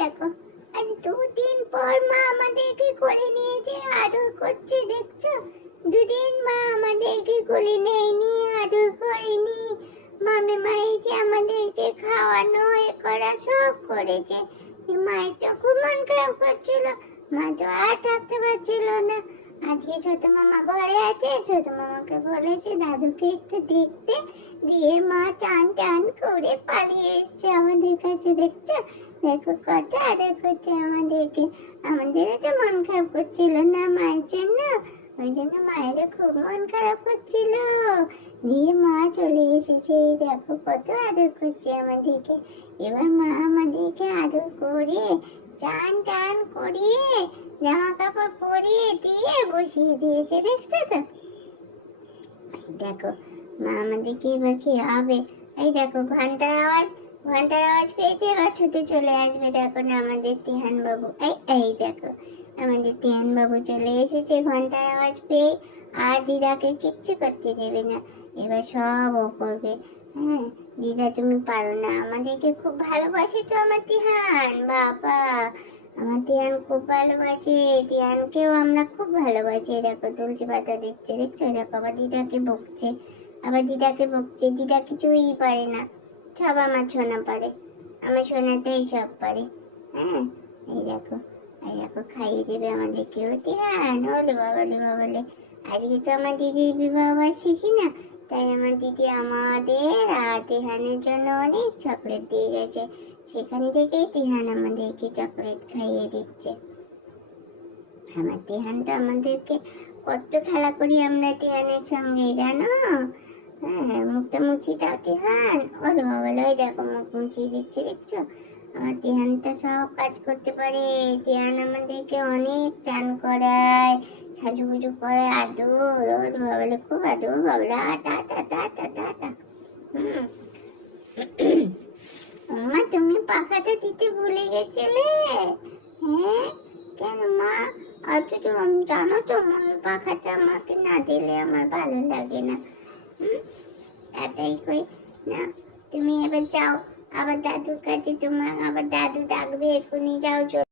দেখো, আজ 2 দিন পর মা আমাদেরকে কোলে নিয়েছে, আদর করছে, দেখছো? 2 দিন মা আমাদেরকে কোলে নেয়নি, আদর করেনি। মামিমা এই যে আমাদেরকে খাওয়ানো এ করা সব করেছে। মায়ের তো খুব মন খারাপ করছিল, মা তো আর থাকতে পারছিল না। আজকে ছোট মামা ঘরে আছে, ছোট মামাকে বলেছে দাদুকে একটু দেখতে, দিয়ে মা চান টান করে পালিয়ে এসছে আমাদের কাছে, দেখছো? দেখো কত আদর করছে আমাদেরকে। আমাদেরও তো মন খারাপ করছিল না মায়ের জন্য, ওই জন্য মায়েরও খুব মন খারাপ করছিল। দিয়ে মা চলে এসেছে, এই দেখো কত আদর করছে আমাদেরকে। এবার মা আমাদেরকে আদর করে চান টান করিয়ে জামা কাপড় পরিয়ে দিয়ে বসিয়ে দিয়েছে, দেখছো তো? দেখো মা আমাদেরকে এবার কি হবে। এই দেখো ঘন্টার আওয়াজ, ঘন্টার আওয়াজ পেয়েছে, এবার ছুটে চলে আসবে। দেখো না আমাদের তিহান বাবু, এই এই দেখো আমাদের তিহান বাবু চলে এসেছে ঘন্টার আওয়াজ পেয়ে। আর দিদাকে কিচ্ছু করতে দেবে না, এবার সব ও করবে। হ্যাঁ দিদা তুমি পারো না, আমাদেরকে খুব ভালোবাসে তো আমার তিহান, বাবা আমার তিয়ান খুব ভালোবাসে, তিয়ানকেও আমরা খুব ভালোবাসি। দেখো তুলসী পাতা দিচ্ছে, দেখছো? দেখো আবার দিদাকে বকছে, আবার দিদাকে বকছে। দিদা কিছুই পারে না, সব আমার সোনা পারে, আমার সোনাতেই সব পারে। হ্যাঁ এই দেখো, এই দেখো খাইয়ে দেবে আমাদেরকে। ও তিয়ান, ওলে বাবালে বাবালে, আজকে তো আমার দিদির বিবাহ বার্ষিকী না, তাই আমার দিদি আমাদের আর তিহানের জন্য অনেক চকলেট দিয়ে গেছে। সেখান থেকেই তিহান আমাদেরকে চকলেট খাইয়ে দিচ্ছে। আমার তিহান তো আমাদেরকে কত খেলা করি আমরা তিহানের সঙ্গে, জানো? হ্যাঁ মুখটা মুছিয়ে দাও তিহান, ওরে বাবা ওই দেখো মুখ মুছিয়ে দিচ্ছে, দেখছো? আমার তিহানটা সব কাজ করতে পারে। তিহান আমাদেরকে অনেক চান করায়, সাজুগুজু করে, আদর, ওরে বাবা খুব আদর বাবলা, তা তা তা তা তা তা। মা তুমি পাখাটা দিতে ভুলে গেছিলে? হ্যাঁ কেন মা? অথচ জানো তো পাখাটা আমাকে না দিলে আমার ভালো লাগে না। তাই কই না, তুমি এবার যাও আবার দাদুর কাছে, তোমার আবার দাদু ডাকবে, এক্ষুনি যাও।